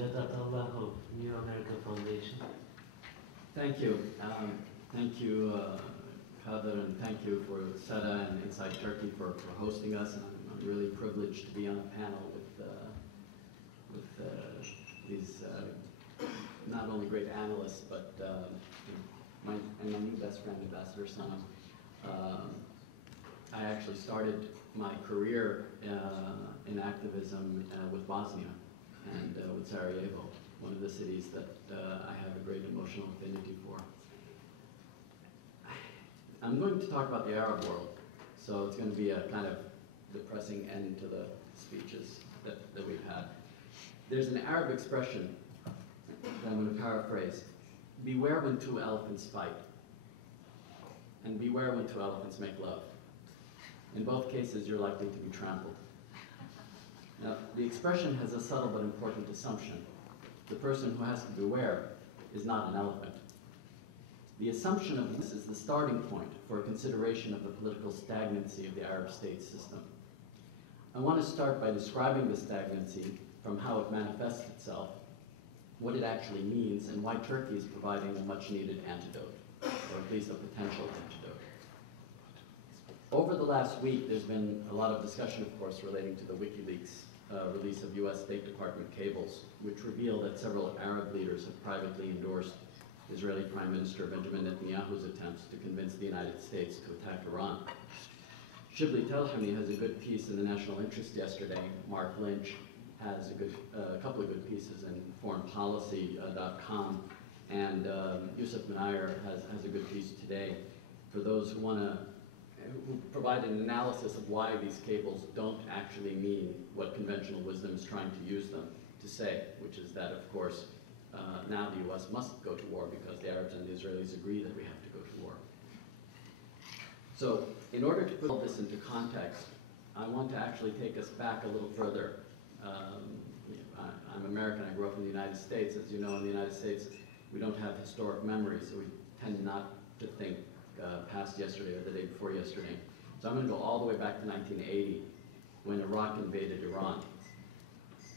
Amjad Atallah of New America Foundation. Thank you. Thank you, Kader, and thank you for SEDA and Inside Turkey for hosting us. And I'm really privileged to be on a panel with these not only great analysts, but my new best friend, Ambassador Sam. I actually started my career in activism with Bosnia and with Sarajevo, one of the cities that I have a great emotional affinity for. I'm going to talk about the Arab world, so it's going to be a kind of depressing end to the speeches that we've had. There's an Arab expression that I'm going to paraphrase: beware when two elephants fight, and beware when two elephants make love. In both cases, you're likely to be trampled. Now, the expression has a subtle but important assumption. The person who has to beware is not an elephant. The assumption of this is the starting point for a consideration of the political stagnancy of the Arab state system. I want to start by describing the stagnancy from how it manifests itself, what it actually means, and why Turkey is providing a much-needed antidote, or at least a potential antidote. Over the last week, there's been a lot of discussion, of course, relating to the WikiLeaks release of U.S. State Department cables, which reveal that several Arab leaders have privately endorsed Israeli Prime Minister Benjamin Netanyahu's attempts to convince the United States to attack Iran. Shibli Telhami has a good piece in the National Interest yesterday. Mark Lynch has a couple of good pieces in foreignpolicy.com, and Yusuf Menayer has a good piece today for those who provide an analysis of why these cables don't actually mean what conventional wisdom is trying to use them to say, which is that, of course, now the U.S. must go to war because the Arabs and the Israelis agree that we have to go to war. So, in order to put all this into context, I want to actually take us back a little further. I'm American, I grew up in the United States. As you know, in the United States, we don't have historic memory, so we tend not to think past yesterday or the day before yesterday. So I'm going to go all the way back to 1980, when Iraq invaded Iran.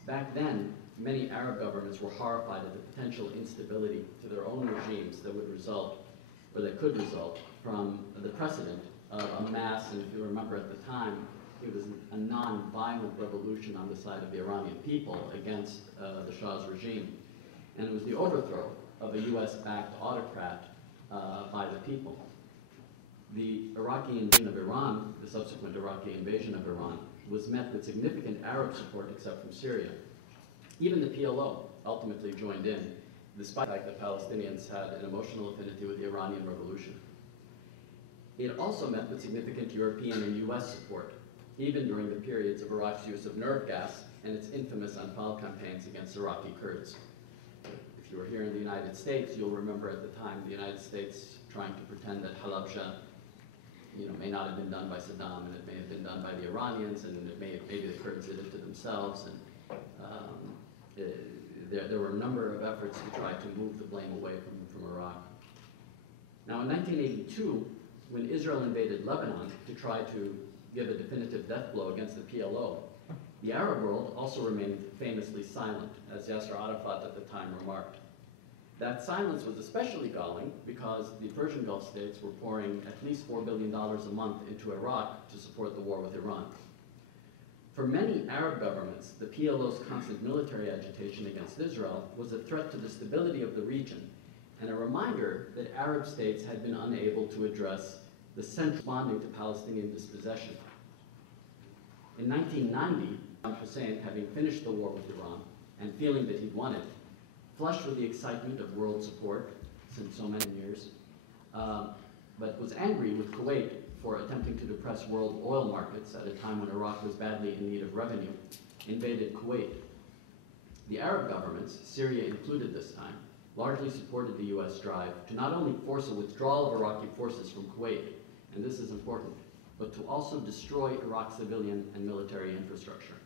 Back then, many Arab governments were horrified at the potential instability to their own regimes that would result, or that could result, from the precedent of a mass, and if you remember at the time, it was a non-violent revolution on the side of the Iranian people against the Shah's regime. And it was the overthrow of a US-backed autocrat by the people. The Iraqi invasion of Iran, the subsequent Iraqi invasion of Iran, was met with significant Arab support except from Syria. Even the PLO ultimately joined in, despite the fact that Palestinians had an emotional affinity with the Iranian Revolution. It also met with significant European and US support, even during the periods of Iraq's use of nerve gas and its infamous Anfal campaigns against Iraqi Kurds. If you were here in the United States, you'll remember at the time the United States trying to pretend that Halabja may not have been done by Saddam, and it may have been done by the Iranians, and maybe the Kurds did it to themselves. And there were a number of efforts to try to move the blame away from Iraq. Now, in 1982, when Israel invaded Lebanon to try to give a definitive death blow against the PLO, the Arab world also remained famously silent, as Yasser Arafat at the time remarked. That silence was especially galling because the Persian Gulf states were pouring at least $4 billion a month into Iraq to support the war with Iran. For many Arab governments, the PLO's constant military agitation against Israel was a threat to the stability of the region and a reminder that Arab states had been unable to address the central responding to Palestinian dispossession. In 1990, Saddam Hussein, having finished the war with Iran and feeling that he'd won it, flushed with the excitement of world support since so many years, but was angry with Kuwait for attempting to depress world oil markets at a time when Iraq was badly in need of revenue, invaded Kuwait. The Arab governments, Syria included this time, largely supported the US drive to not only force a withdrawal of Iraqi forces from Kuwait, and this is important, but to also destroy Iraq's civilian and military infrastructure.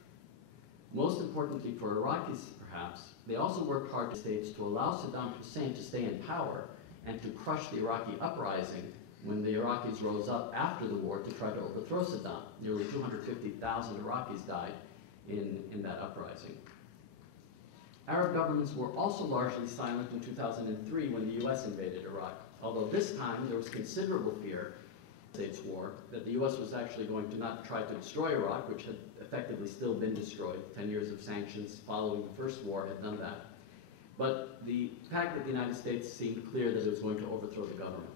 Most importantly for Iraqis, perhaps, they also worked hard to states to allow Saddam Hussein to stay in power and to crush the Iraqi uprising when the Iraqis rose up after the war to try to overthrow Saddam. Nearly 250,000 Iraqis died in that uprising. Arab governments were also largely silent in 2003 when the US invaded Iraq, although this time there was considerable fear States war that the US was actually going to not try to destroy Iraq, which had effectively still been destroyed. 10 years of sanctions following the first war had done that. But the fact that the United States seemed clear that it was going to overthrow the government.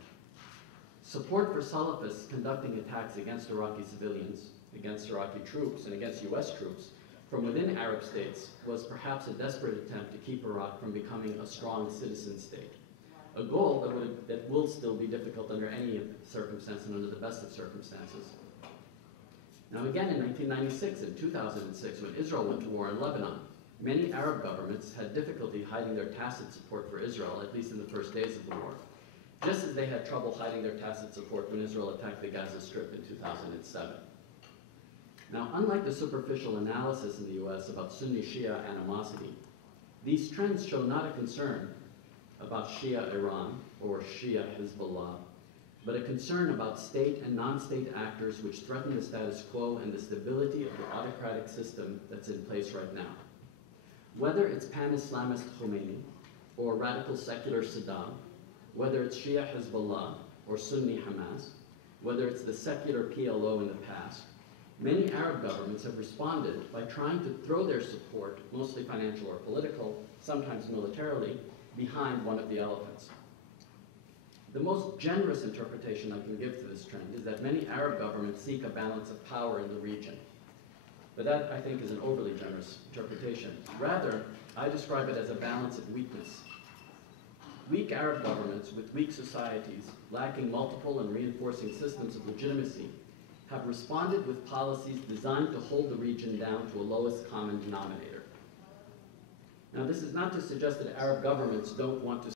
Support for Salafists conducting attacks against Iraqi civilians, against Iraqi troops, and against US troops from within Arab states was perhaps a desperate attempt to keep Iraq from becoming a strong citizen state. A goal that will still be difficult under any circumstance and under the best of circumstances. Now again in 1996 and 2006, when Israel went to war in Lebanon, many Arab governments had difficulty hiding their tacit support for Israel, at least in the first days of the war, just as they had trouble hiding their tacit support when Israel attacked the Gaza Strip in 2007. Now, unlike the superficial analysis in the US about Sunni-Shia animosity, these trends show not a concern about Shia Iran or Shia Hezbollah, but a concern about state and non-state actors which threaten the status quo and the stability of the autocratic system that's in place right now. Whether it's pan-Islamist Khomeini or radical secular Saddam, whether it's Shia Hezbollah or Sunni Hamas, whether it's the secular PLO in the past, many Arab governments have responded by trying to throw their support, mostly financial or political, sometimes militarily, behind one of the elephants. The most generous interpretation I can give to this trend is that many Arab governments seek a balance of power in the region. But that, I think, is an overly generous interpretation. Rather, I describe it as a balance of weakness. Weak Arab governments with weak societies, lacking multiple and reinforcing systems of legitimacy, have responded with policies designed to hold the region down to a lowest common denominator. Now, this is not to suggest that Arab governments don't want to